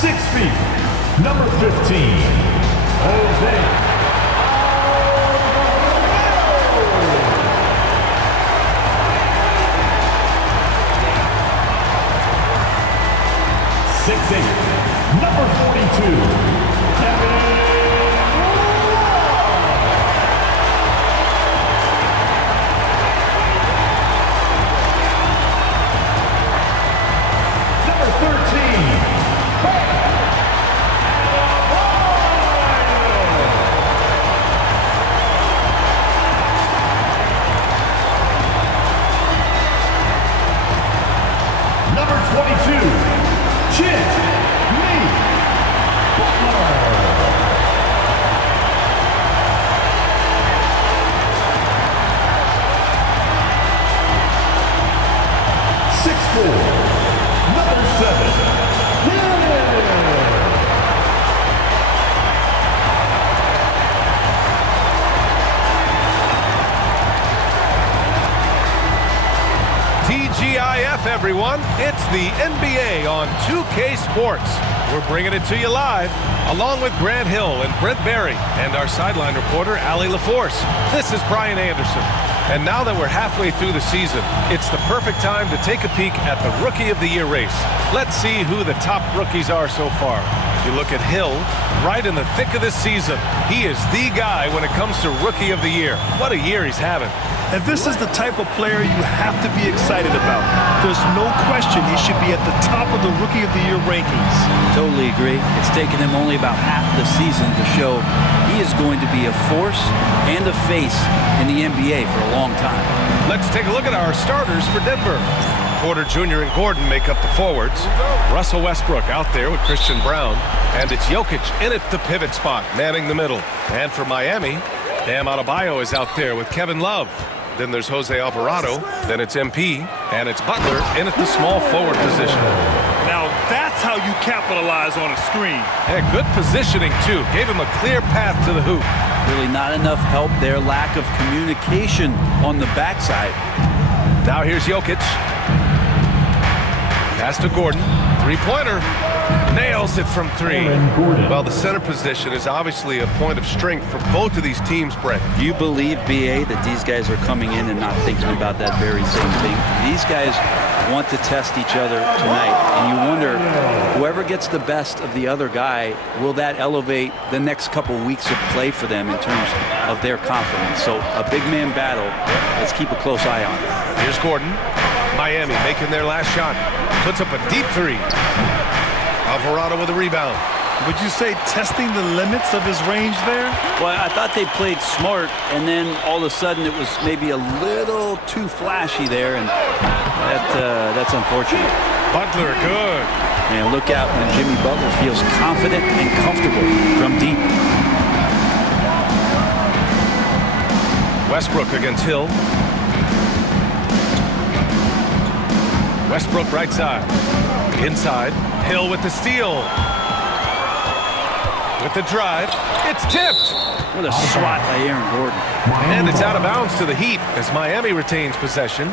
6 feet, number 15, Jose. 6'8", number 42, Kevin. TGIF, everyone. It's the NBA on 2K Sports. We're bringing it to you live, along with Grant Hill and Brent Barry, and our sideline reporter, Allie LaForce. This is Brian Anderson. And now that we're halfway through the season, it's the perfect time to take a peek at the Rookie of the Year race. Let's see who the top rookies are so far. You look at Hill, right in the thick of this season. He is the guy when it comes to Rookie of the Year. What a year he's having. And this is the type of player you have to be excited about. There's no question he should be at the top of the Rookie of the Year rankings. Totally agree. It's taken him only about half the season to show he is going to be a force and a face in the NBA for a long time. Let's take a look at our starters for Denver. Porter Jr. and Gordon make up the forwards. Russell Westbrook out there with Christian Brown. And it's Jokic in at the pivot spot, manning the middle. And for Miami, Bam Adebayo is out there with Kevin Love. Then there's Jose Alvarado. Then it's MP. And it's Butler in at the small forward position. Now that's how you capitalize on a screen. And good positioning, too. Gave him a clear path to the hoop. Really not enough help there. Lack of communication on the backside. Now here's Jokic. Pass to Gordon. Three-pointer. Nails it from three. Well, the center position is obviously a point of strength for both of these teams, Brett. You believe, BA, that these guys are coming in and not thinking about that very same thing? These guys want to test each other tonight, and you wonder, whoever gets the best of the other guy, will that elevate the next couple weeks of play for them in terms of their confidence? So a big man battle. Let's keep a close eye on it. Here's Gordon. Miami making their last shot. Puts up a deep three. Alvarado with a rebound. Would you say testing the limits of his range there? Well, I thought they played smart, and then all of a sudden it was maybe a little too flashy there, and that's unfortunate. Butler, good. And look out when Jimmy Butler feels confident and comfortable from deep. Westbrook against Hill. Westbrook right side. Inside. Hill with the steal. With the drive. It's tipped. What a swat by Aaron Gordon. And it's out of bounds to the Heat as Miami retains possession.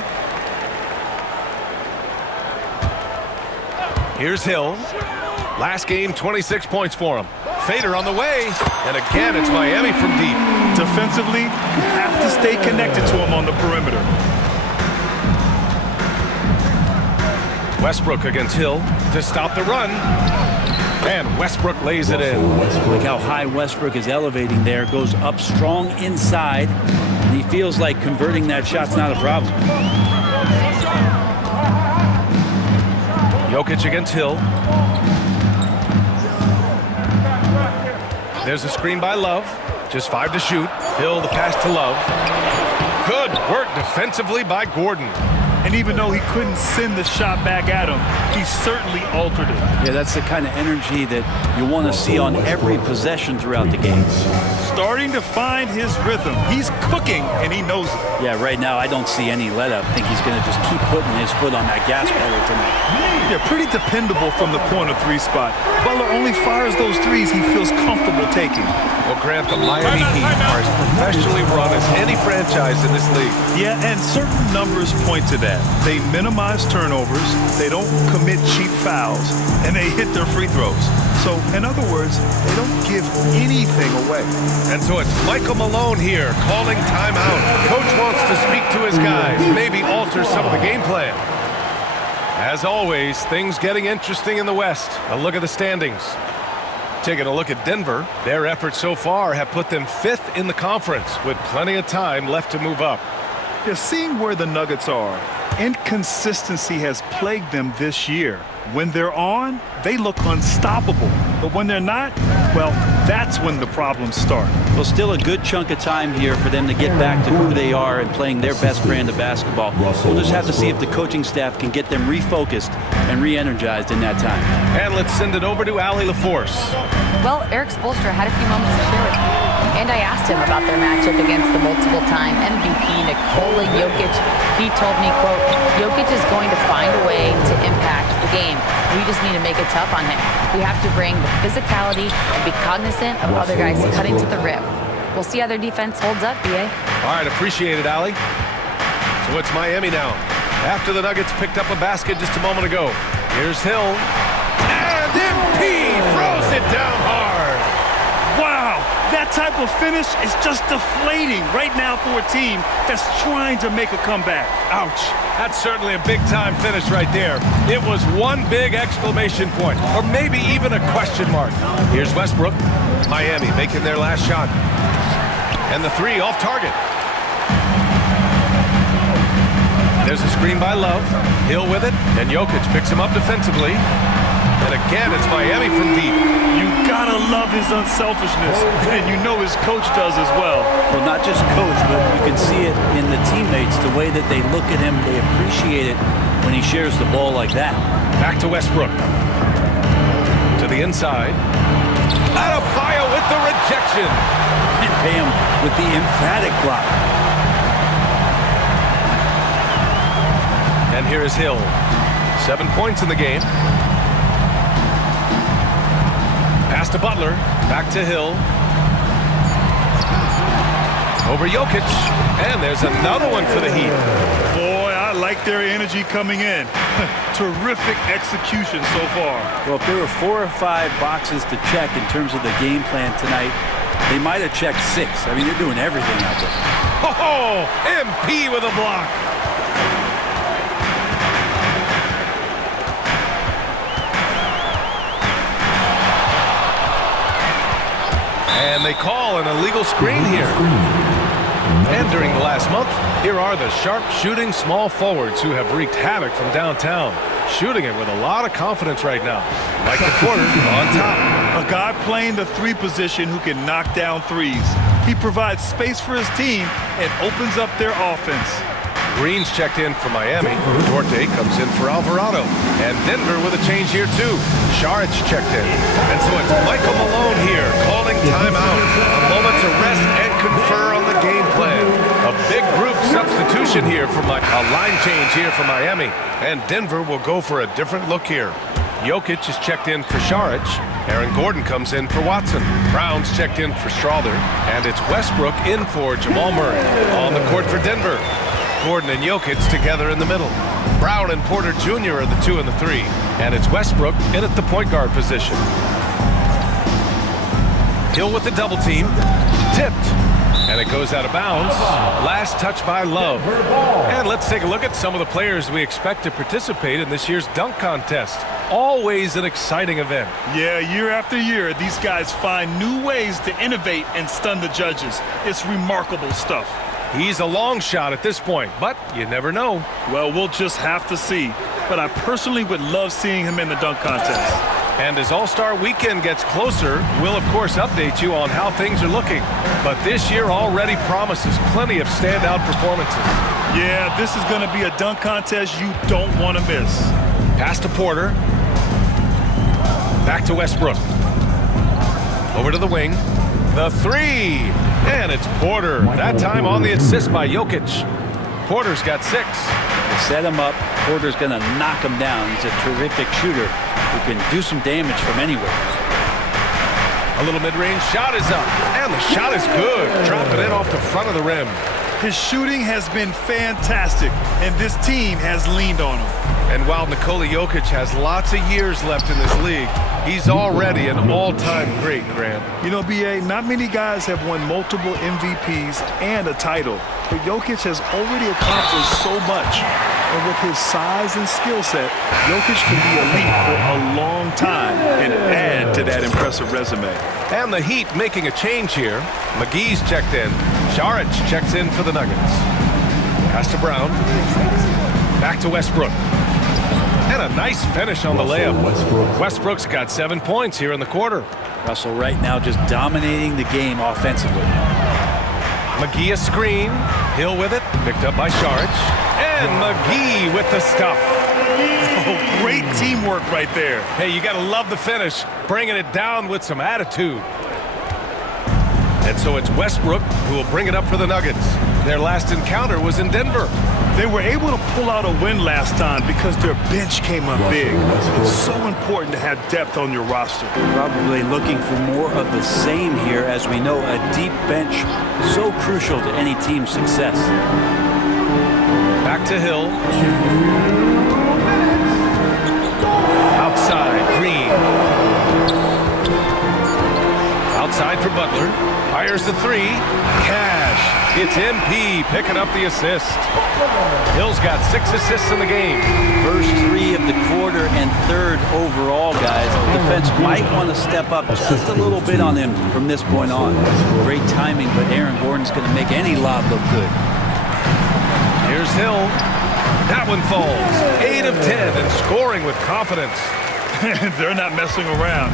Here's Hill. Last game, 26 points for him. Fader on the way. And again, it's Miami from deep. Defensively, you have to stay connected to him on the perimeter. Westbrook against Hill to stop the run. And Westbrook lays it in. Look how high Westbrook is elevating there. Goes up strong inside. And he feels like converting that shot's not a problem. Jokic against Hill. There's a screen by Love. Just 5 to shoot. Hill the pass to Love. Good work defensively by Gordon. And even though he couldn't send the shot back at him, he certainly altered it. Yeah, that's the kind of energy that you want to see on every possession throughout the game. Starting to find his rhythm. He's cooking, and he knows it. Yeah, right now I don't see any let up. I think he's going to just keep putting his foot on that gas pedal tonight. Yeah, pretty dependable from the corner three spot. Butler only fires those threes he feels comfortable taking. Well, Grant, the Miami Heat are as professionally run as any franchise in this league. Yeah, and certain numbers point to that. that? They minimize turnovers, they don't commit cheap fouls, and they hit their free throws. So, in other words, they don't give anything away. And so it's Michael Malone here calling timeout. Coach wants to speak to his guys, maybe alter some of the game plan. As always, things getting interesting in the West. A look at the standings. Taking a look at Denver, their efforts so far have put them 5th in the conference with plenty of time left to move up. You're seeing where the Nuggets are. Inconsistency has plagued them this year. When they're on, they look unstoppable. But when they're not, well, that's when the problems start. Well, still a good chunk of time here for them to get back to who they are and playing their best brand of basketball. We'll just have to see if the coaching staff can get them refocused and re-energized in that time. And let's send it over to Allie LaForce. Well, Eric Spoelstra had a few moments to share with me, and I asked him about their matchup against the multiple-time MVP Nikola Jokic. He told me, quote, Jokic is going to find a way to impact the game. We just need to make it tough on him. We have to bring the physicality and be cognizant of other guys cutting to the rim. We'll see how their defense holds up, BA. All right, appreciate it, Allie. So it's Miami now. After the Nuggets picked up a basket just a moment ago. Here's Hill. And MP throws it down hard. Wow, that type of finish is just deflating right now for a team that's trying to make a comeback. Ouch. That's certainly a big-time finish right there. It was one big exclamation point, or maybe even a question mark. Here's Westbrook. Miami making their last shot. And the three off target. There's a screen by Love. Hill with it, and Jokic picks him up defensively. And again, it's Miami from deep. You gotta love his unselfishness, and you know his coach does as well. Well, not just coach, but you can see it in the teammates, the way that they look at him. They appreciate it when he shares the ball like that. Back to Westbrook. To the inside. Adebayo with the rejection. And Pam with the emphatic block. And here is Hill. 7 points in the game. Pass to Butler. Back to Hill. Over Jokic. And there's another one for the Heat. Boy, I like their energy coming in. Terrific execution so far. Well, if there were 4 or 5 boxes to check in terms of the game plan tonight, they might have checked 6. I mean, they're doing everything out there. Oh, MP with a block. And they call an illegal screen here. And during the last month, here are the sharp-shooting small forwards who have wreaked havoc from downtown. Shooting it with a lot of confidence right now. Michael Porter on top. A guy playing the 3 position who can knock down threes. He provides space for his team and opens up their offense. Green's checked in for Miami. Duarte comes in for Alvarado. And Denver with a change here, too. Saric checked in. And so it's Michael Malone here calling timeout. A moment to rest and confer on the game plan. A big group substitution here for a line change here for Miami. And Denver will go for a different look here. Jokic is checked in for Saric. Aaron Gordon comes in for Watson. Brown's checked in for Strawther. And it's Westbrook in for Jamal Murray. On the court for Denver. Gordon and Jokic together in the middle. Brown and Porter Jr. are the 2 and the 3. And it's Westbrook in at the point guard position. Hill with the double team. Tipped. And it goes out of bounds. Last touch by Love. And let's take a look at some of the players we expect to participate in this year's dunk contest. Always an exciting event. Yeah, year after year, these guys find new ways to innovate and stun the judges. It's remarkable stuff. He's a long shot at this point, but you never know. Well, we'll just have to see. But I personally would love seeing him in the dunk contest. And as All-Star Weekend gets closer, we'll of course update you on how things are looking. But this year already promises plenty of standout performances. Yeah, this is going to be a dunk contest you don't want to miss. Pass to Porter. Back to Westbrook. Over to the wing. The 3. And it's Porter. That time on the assist by Jokic. Porter's got 6. They set him up. Porter's going to knock him down. He's a terrific shooter who can do some damage from anywhere. A little mid-range shot is up. And the shot is good. Dropping it off the front of the rim. His shooting has been fantastic, and this team has leaned on him. And while Nikola Jokic has lots of years left in this league, he's already an all-time great, Grant. You know, B.A., not many guys have won multiple MVPs and a title, but Jokic has already accomplished so much. And with his size and skill set, Jokic can be elite for a long time and add to that impressive resume. And the Heat making a change here. McGee's checked in. Saric checks in for the Nuggets. Pass to Brown. Back to Westbrook. And a nice finish on the layup. Westbrook's got 7 points here in the quarter. Russell right now just dominating the game offensively. McGee a screen. Hill with it. Picked up by Saric. And McGee with the stuff. Oh, great teamwork right there. Hey, you got to love the finish. Bringing it down with some attitude. And so it's Westbrook who will bring it up for the Nuggets. Their last encounter was in Denver. They were able to pull out a win last time because their bench came up big. It's so important to have depth on your roster. Probably looking for more of the same here, as we know a deep bench so crucial to any team's success. Back to Hill. Outside, Green. Outside for Butler. Fires the three. Cash. It's MP picking up the assist. Hill's got 6 assists in the game. First 3 of the quarter and 3rd overall, guys. The defense might want to step up just a little bit on him from this point on. Great timing, but Aaron Gordon's going to make any lob look good. Here's Hill. That one falls. 8 of 10 and scoring with confidence. They're not messing around.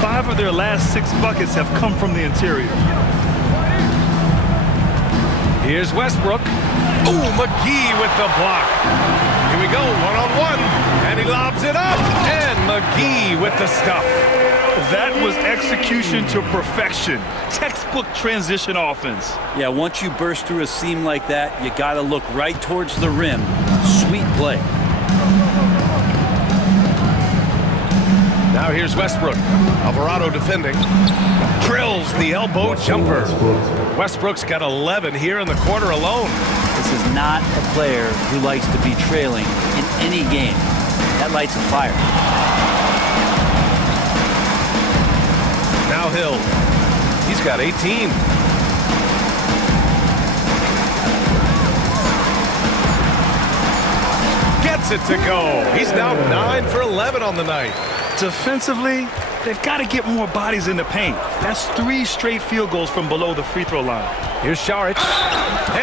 5 of their last 6 buckets have come from the interior. Here's Westbrook. Ooh, McGee with the block. Here we go, one-on-one. And he lobs it up. And McGee with the stuff. That was execution to perfection. Textbook transition offense. Yeah, once you burst through a seam like that, you got to look right towards the rim. Sweet play. Now here's Westbrook. Alvarado defending. Drills the elbow jumper. Westbrook's got 11 here in the quarter alone. This is not a player who likes to be trailing in any game. That lights a fire. Now Hill. He's got 18. Gets it to go. He's now 9 for 11 on the night. Defensively, they've got to get more bodies in the paint. That's 3 straight field goals from below the free throw line. Here's Saric.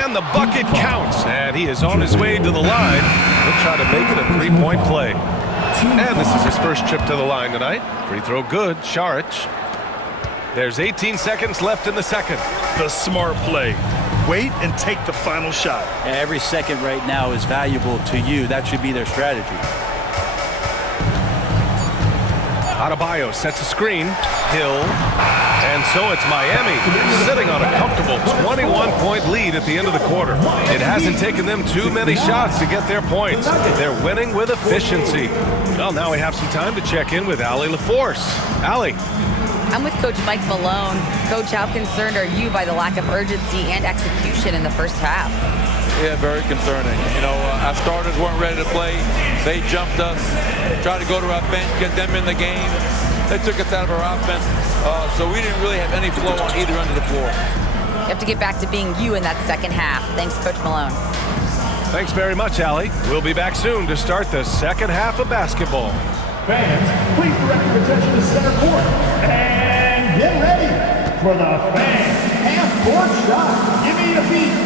And the bucket counts. And he is on his way to the line. He'll try to make it a 3-point play. And this is his first trip to the line tonight. Free throw good. Saric. There's 18 seconds left in the second. The smart play. Wait and take the final shot. Every second right now is valuable to you. That should be their strategy. Adebayo sets a screen. Hill. And so it's Miami sitting on a comfortable 21-point lead at the end of the quarter. It hasn't taken them too many shots to get their points. They're winning with efficiency. Well, now we have some time to check in with Allie LaForce. Allie. I'm with Coach Mike Malone. Coach, how concerned are you by the lack of urgency and execution in the first half? Yeah, very concerning. You know, our starters weren't ready to play. They jumped us, tried to go to our bench, get them in the game. They took us out of our offense, so we didn't really have any flow on either end of the floor. You have to get back to being you in that second half. Thanks, Coach Malone. Thanks very much, Allie. We'll be back soon to start the second half of basketball. Fans, please direct your attention to center court. And get ready for the fan half-court shot. Give me a beat.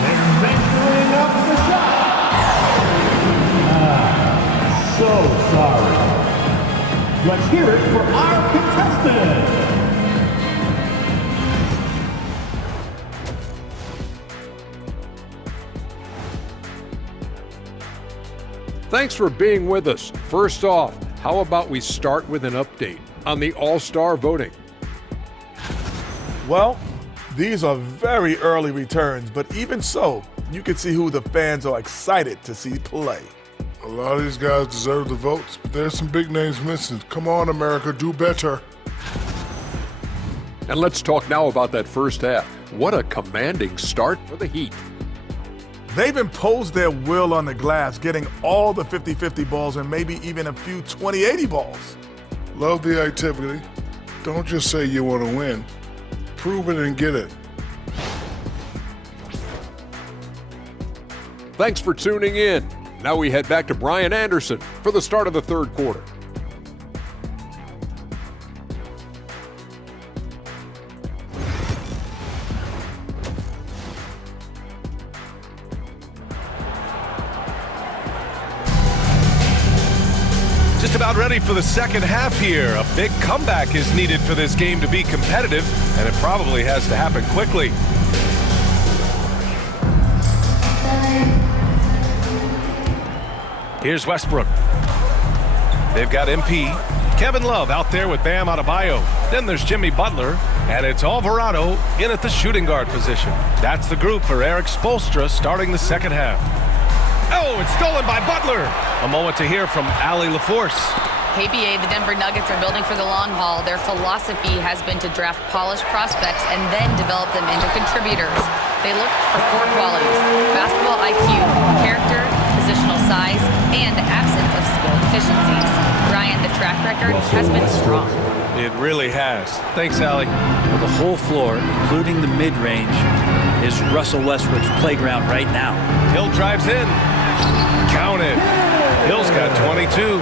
They're measuring up the shot. So sorry. Let's hear it for our contestant. Thanks for being with us. First off, how about we start with an update on the All-Star voting? Well, these are very early returns, but even so, you can see who the fans are excited to see play. A lot of these guys deserve the votes, but there's some big names missing. Come on, America, do better. And let's talk now about that first half. What a commanding start for the Heat. They've imposed their will on the glass, getting all the 50-50 balls and maybe even a few 20-80 balls. Love the activity. Don't just say you want to win. Prove it and get it. Thanks for tuning in. Now we head back to Brian Anderson for the start of the third quarter. Just about ready for the second half here. A big comeback is needed for this game to be competitive, and it probably has to happen quickly. Here's Westbrook. They've got MP. Kevin Love out there with Bam Adebayo. Then there's Jimmy Butler, and it's Alvarado in at the shooting guard position. That's the group for Eric Spoelstra starting the second half. Oh, it's stolen by Butler. A moment to hear from Allie LaForce. Hey, BA, the Denver Nuggets are building for the long haul. Their philosophy has been to draft polished prospects and then develop them into contributors. They look for four qualities: basketball IQ, character, positional size, and absence of skill deficiencies. Ryan, the track record has been strong. It really has. Thanks, Allie. Well, the whole floor, including the mid-range, is Russell Westbrook's playground right now. Hill drives in. Count it. Hill's got 22.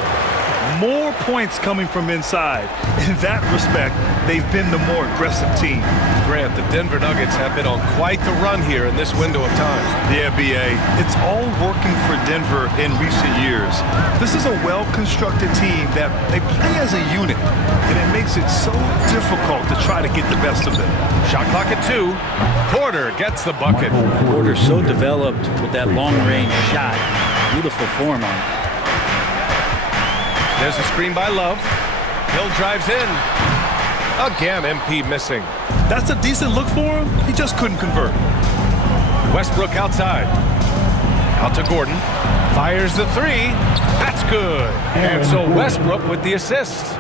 More points coming from inside. In that respect, they've been the more aggressive team. Grant, the Denver Nuggets have been on quite the run here in this window of time. Yeah, BA. It's all working for Denver in recent years. This is a well-constructed team that they play as a unit, and it makes it so difficult to try to get the best of them. Shot clock at 2. Porter gets the bucket. Porter's so developed with that long-range shot. Beautiful form on it. There's a screen by Love. Hill drives in. Again, MP missing. That's a decent look for him. He just couldn't convert. Westbrook outside. Out to Gordon. Fires the 3. That's good. And so Westbrook with the assist.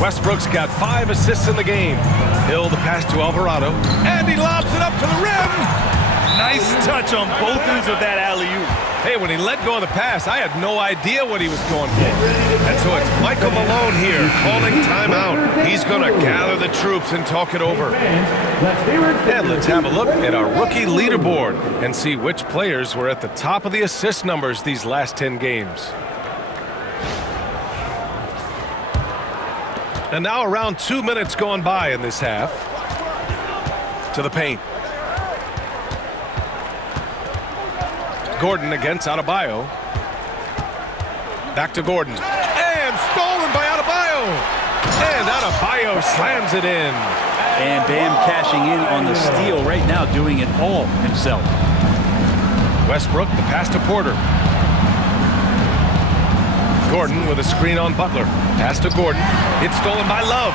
Westbrook's got 5 assists in the game. Hill the pass to Alvarado. And he lobs it up to the rim. Nice touch on both ends of that alley-oop. Hey, when he let go of the pass, I had no idea what he was going for. And so it's Michael Malone here calling timeout. He's going to gather the troops and talk it over. And let's have a look at our rookie leaderboard and see which players were at the top of the assist numbers these last 10 games. And now around 2 minutes gone by in this half. To the paint. Gordon against Adebayo. Back to Gordon. And stolen by Adebayo. And Adebayo slams it in. And Bam cashing in on the steal right now, doing it all himself. Westbrook, the pass to Porter. Gordon with a screen on Butler. Pass to Gordon. It's stolen by Love.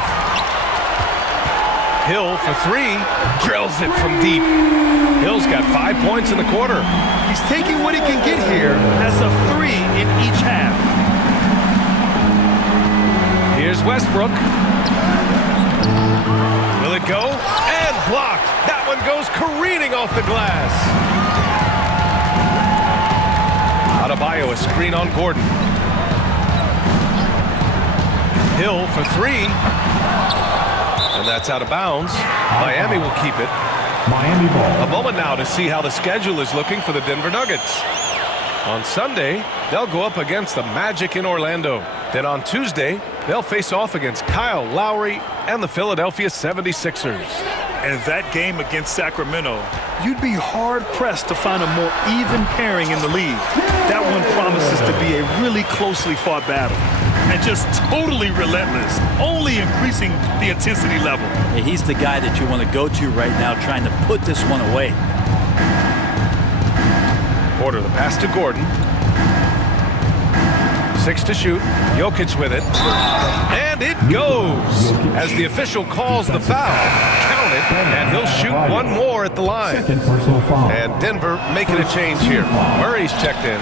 Hill for 3. Drills it from deep. Hill's got 5 points in the quarter. He's taking what he can get here as a 3 in each half. Here's Westbrook. Will it go? And blocked. That one goes careening off the glass. Adebayo, a screen on Gordon. Hill for 3. And that's out of bounds. Miami will keep it. Miami ball. A moment now to see how the schedule is looking for the Denver Nuggets. On Sunday, they'll go up against the Magic in Orlando. Then on Tuesday, they'll face off against Kyle Lowry and the Philadelphia 76ers. And that game against Sacramento, you'd be hard-pressed to find a more even pairing in the league. That one promises to be a really closely fought battle. And just totally relentless, only increasing the intensity level. Yeah, he's the guy that you want to go to right now, trying to put this one away. Porter, the pass to Gordon. 6 to shoot. Jokic with it. And it goes. As the official calls the foul, count it, and he'll shoot one more at the line. And Denver making a change here. Murray's checked in.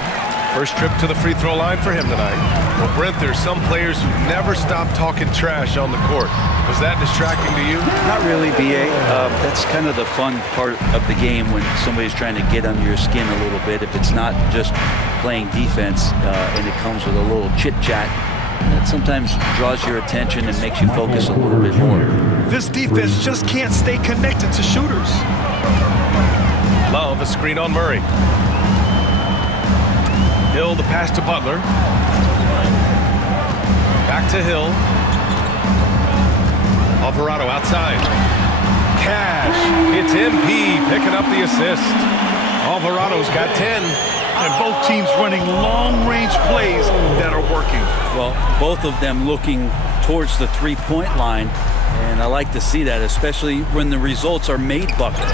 First trip to the free throw line for him tonight. Well, Brent, there's some players who never stop talking trash on the court. Was that distracting to you? Not really, B.A. That's kind of the fun part of the game when somebody's trying to get under your skin a little bit. If it's not just playing defense and it comes with a little chit-chat, that sometimes draws your attention and makes you focus a little bit more. This defense just can't stay connected to shooters. Love a screen on Murray. Hill the pass to Butler. Back to Hill. Alvarado outside. Cash. It's MP picking up the assist. Alvarado's got 10. And both teams running long-range plays that are working. Well, both of them looking towards the three-point line, and I like to see that, especially when the results are made buckets.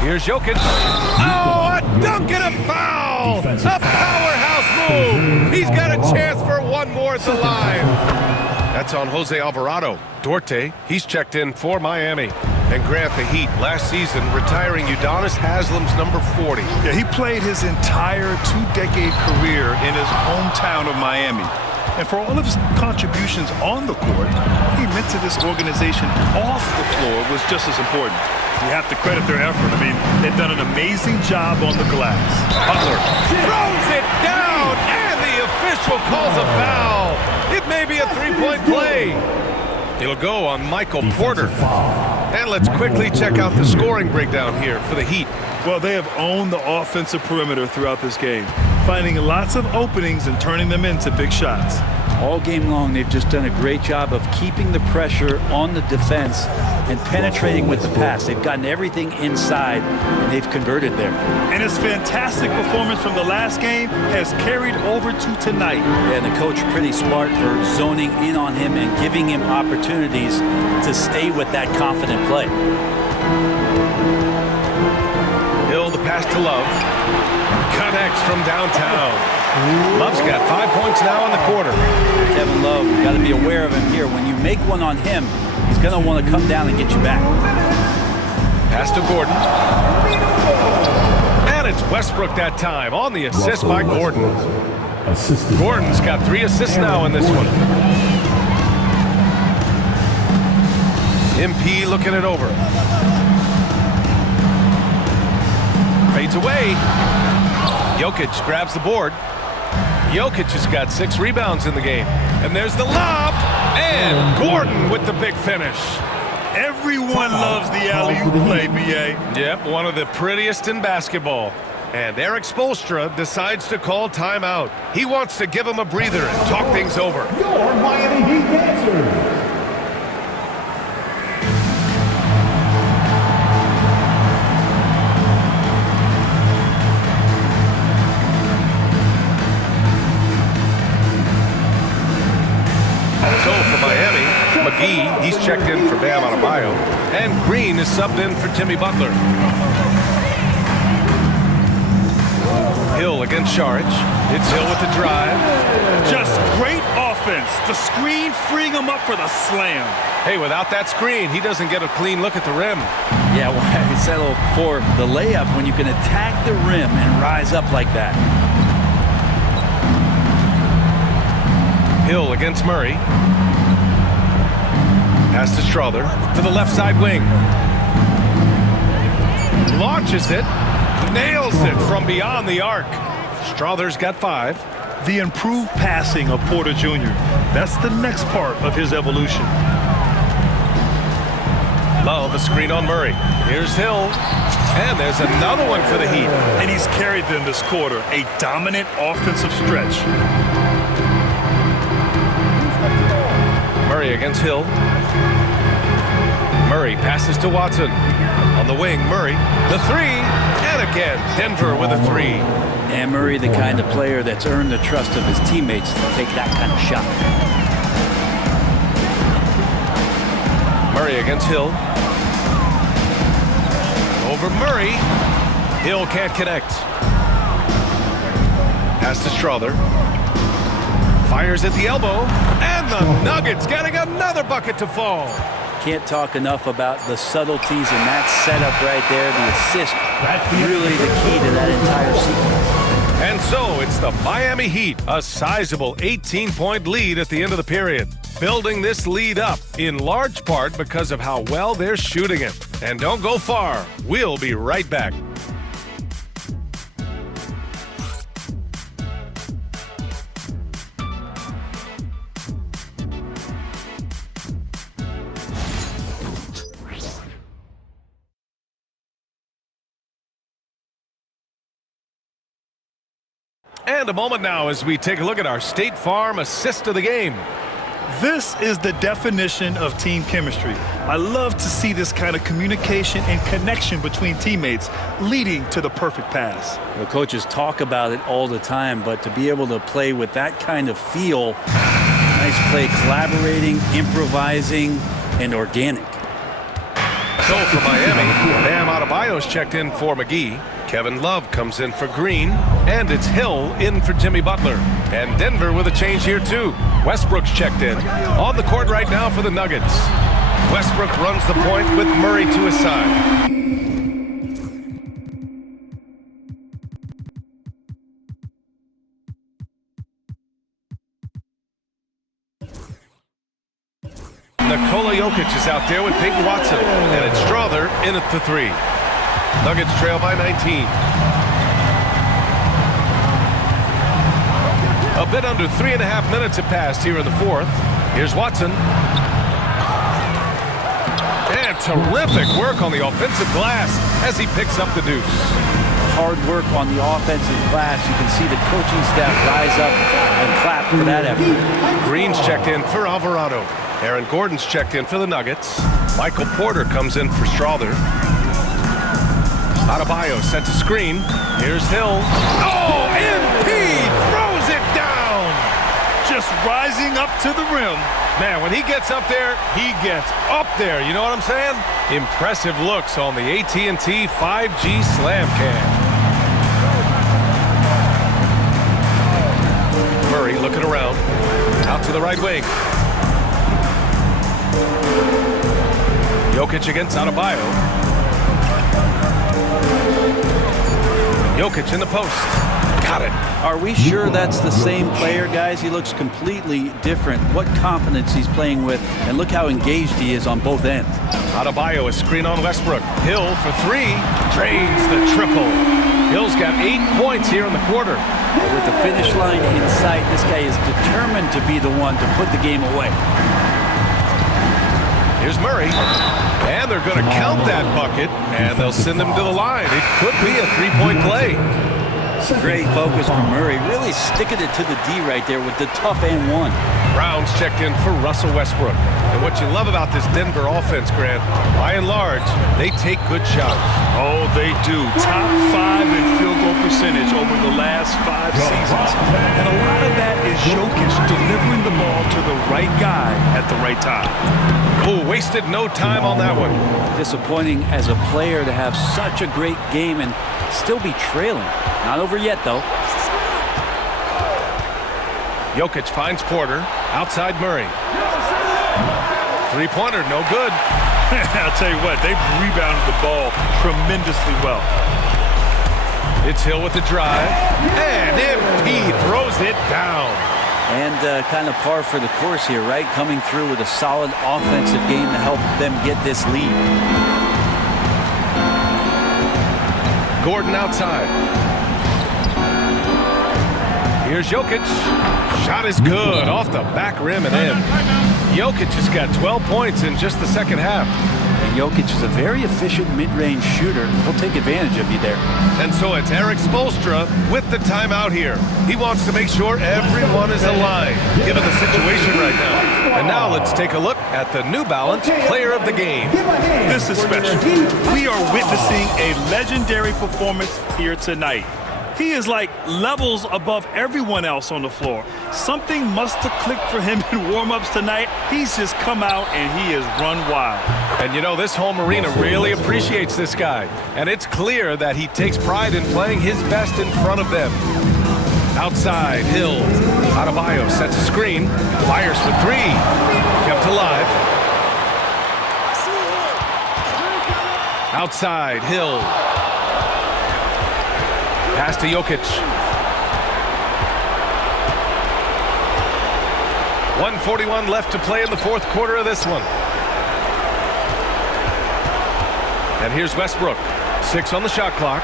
Here's Jokic. Oh, a dunk and a foul! A powerhouse move! He's got a chance for one more at the line. That's on Jose Alvarado. Duarte, he's checked in for Miami. And Grant, the Heat, last season retiring Udonis Haslam's number 40. Yeah, he played his entire two-decade career in his hometown of Miami. And for all of his contributions on the court, what he meant to this organization off the floor was just as important. You have to credit their effort. I mean, they've done an amazing job on the glass. Butler throws it down, and the official calls a foul. It may be a three-point play. It'll go on Michael Porter. And let's quickly check out the scoring breakdown here for the Heat. Well, they have owned the offensive perimeter throughout this game, finding lots of openings and turning them into big shots. All game long, they've just done a great job of keeping the pressure on the defense and penetrating with the pass. They've gotten everything inside, and they've converted there. And his fantastic performance from the last game has carried over to tonight. And the coach pretty smart for zoning in on him and giving him opportunities to stay with that confident play. Hill the pass to Love. Connects from downtown. Love's got 5 points now in the quarter. Kevin Love, you got to be aware of him here. When you make one on him, he's going to want to come down and get you back. Pass to Gordon. And it's Westbrook that time on the assist by Gordon. Gordon's got 3 assists now in this one. MP looking it over. Fades away. Jokic grabs the board. Jokic has got 6 rebounds in the game. And there's the lob. And Gordon with the big finish. Everyone loves the alley-oop play, B.A. Yep, one of the prettiest in basketball. And Eric Spoelstra decides to call timeout. He wants to give him a breather and talk things over. Your Miami Heat dancers. McGee, he's checked in for Bam Adebayo. And Green is subbed in for Jimmy Butler. Hill against Saric. It's Hill with the drive. Just great offense. The screen freeing him up for the slam. Hey, without that screen, he doesn't get a clean look at the rim. Yeah, well, I settle for the layup when you can attack the rim and rise up like that. Hill against Murray. Pass to Strother to the left side wing. Launches it. Nails it from beyond the arc. Strother's got 5. The improved passing of Porter Jr. That's the next part of his evolution. Love a screen on Murray. Here's Hill. And there's another one for the Heat. And he's carried them this quarter. A dominant offensive stretch. Murray against Hill. Murray passes to Watson. On the wing, Murray. The 3. And again, Denver with a 3. And Murray, the kind of player that's earned the trust of his teammates to take that kind of shot. Murray against Hill. Over Murray. Hill can't connect. Pass to Strother. Fires at the elbow. And the Nuggets getting another bucket to fall. Can't talk enough about the subtleties in that setup right there. The assist, really the key to that entire sequence. And so it's the Miami Heat, a sizable 18-point lead at the end of the period. Building this lead up in large part because of how well they're shooting it. And don't go far. We'll be right back. And a moment now as we take a look at our State Farm assist of the game. This is the definition of team chemistry. I love to see this kind of communication and connection between teammates leading to the perfect pass. The coaches talk about it all the time, but to be able to play with that kind of feel, nice play, collaborating, improvising, and organic. So for Miami, Bam Adebayo's checked in for McGee. Kevin Love comes in for Green, and it's Hill in for Jimmy Butler. And Denver with a change here too. Westbrook's checked in. On the court right now for the Nuggets. Westbrook runs the point with Murray to his side. Nikola Jokic is out there with Peyton Watson, and it's Strother in at the 3. Nuggets trail by 19. A bit under 3.5 minutes have passed here in the fourth. Here's Watson. And terrific work on the offensive glass as he picks up the deuce. Hard work on the offensive glass. You can see the coaching staff rise up and clap for that effort. Green's checked in for Alvarado. Aaron Gordon's checked in for the Nuggets. Michael Porter comes in for Strother. Adebayo sets a screen. Here's Hill. Oh, MP throws it down. Just rising up to the rim. Man, when he gets up there, he gets up there. You know what I'm saying? Impressive looks on the AT&T 5G Slam Cam. Murray looking around. Out to the right wing. Jokic against Adebayo. Jokic in the post. Got it. Are we sure that's the same player, guys? He looks completely different. What confidence he's playing with, and look how engaged he is on both ends. Adebayo, a screen on Westbrook. Hill for 3. Drains the triple. Hill's got 8 points here in the quarter. With the finish line in sight, this guy is determined to be the one to put the game away. Here's Murray. And they're going to count that bucket, and they'll send him to the line. It could be a 3-point play. Great focus from Murray. Really sticking it to the D right there with the tough and one. Brown's checked in for Russell Westbrook. And what you love about this Denver offense, Grant, by and large, they take good shots. Oh, they do. Top 5 in field goal percentage over the last 5 seasons. And a lot of that is Jokic delivering the ball to the right guy at the right time. Oh, wasted no time on that one. Disappointing as a player to have such a great game and still be trailing. Not over yet, though. Jokic finds Porter. Outside Murray. Three-pointer, no good. I'll tell you what, they've rebounded the ball tremendously well. It's Hill with the drive. And MP throws it down. And kind of par for the course here, right? Coming through with a solid offensive game to help them get this lead. Gordon outside. Here's Jokic. Shot is good off the back rim and in. Jokic has got 12 points in just the second half. And Jokic is a very efficient mid-range shooter. He'll take advantage of you there. And so it's Eric Spoelstra with the timeout here. He wants to make sure everyone is aligned, given the situation right now. And now let's take a look at the New Balance Player of the Game. This is special. We are witnessing a legendary performance here tonight. He is like levels above everyone else on the floor. Something must have clicked for him in warm-ups tonight. He's just come out and he has run wild. And you know, this home arena really appreciates this guy. And it's clear that he takes pride in playing his best in front of them. Outside, Hill. Adebayo sets a screen. Fires for 3. Kept alive. Outside, Hill. Pass to Jokic. 1:41 left to play in the fourth quarter of this one. And here's Westbrook. 6 on the shot clock.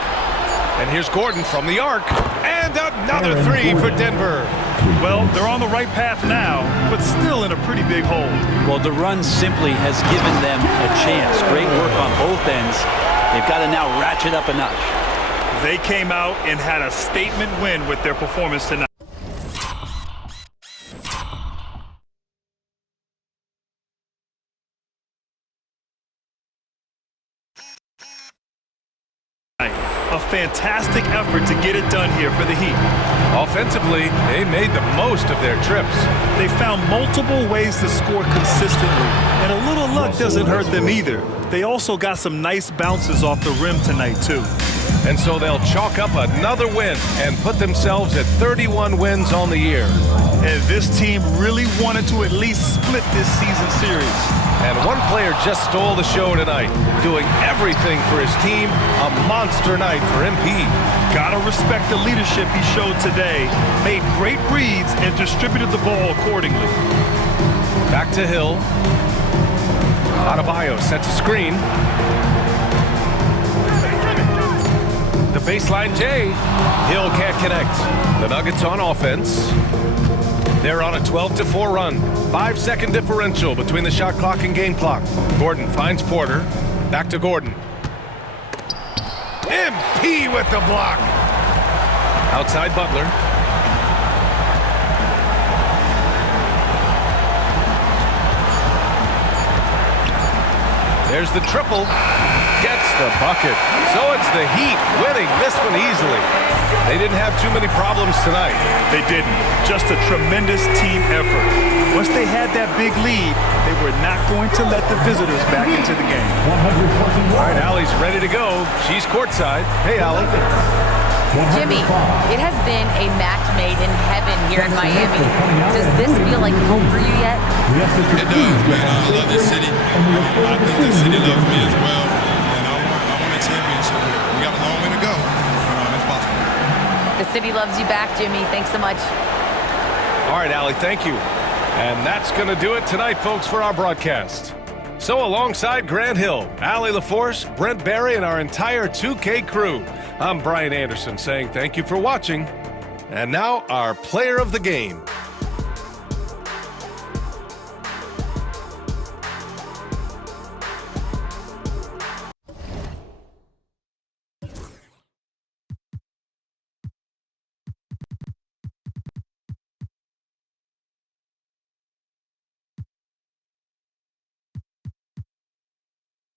And here's Gordon from the arc. And another three for Denver. Well, they're on the right path now, but still in a pretty big hole. Well, the run simply has given them a chance. Great work on both ends. They've got to now ratchet up a notch. They came out and had a statement win with their performance tonight. A fantastic effort to get it done here for the Heat. Offensively, they made the most of their trips. They found multiple ways to score consistently, and a little luck doesn't hurt them either. They also got some nice bounces off the rim tonight, too. And so they'll chalk up another win and put themselves at 31 wins on the year. And this team really wanted to at least split this season series. And one player just stole the show tonight, doing everything for his team. A monster night for MP. Gotta respect the leadership he showed today. Made great reads and distributed the ball accordingly. Back to Hill. Adebayo sets a screen. The baseline J. Hill can't connect. The Nuggets on offense. They're on a 12-4 run. 5-second differential between the shot clock and game clock. Gordon finds Porter. Back to Gordon. MP with the block. Outside Butler. There's the triple. Gets the bucket. So it's the Heat winning this one easily. They didn't have too many problems tonight. They didn't. Just a tremendous team effort. Once they had that big lead, they were not going to let the visitors back into the game. All right, Allie's ready to go. She's courtside. Hey, Allie. Jimmy, it has been a match made in heaven here in Miami. Does this feel like home for you yet? It does, man. I love this city. I think this city loves me as well. And I want a championship here. We got a long way to go. It's possible. The city loves you back, Jimmy. Thanks so much. All right, Allie, thank you. And that's going to do it tonight, folks, for our broadcast. So alongside Grant Hill, Allie LaForce, Brent Barry, and our entire 2K crew, I'm Brian Anderson saying thank you for watching. And now our player of the game.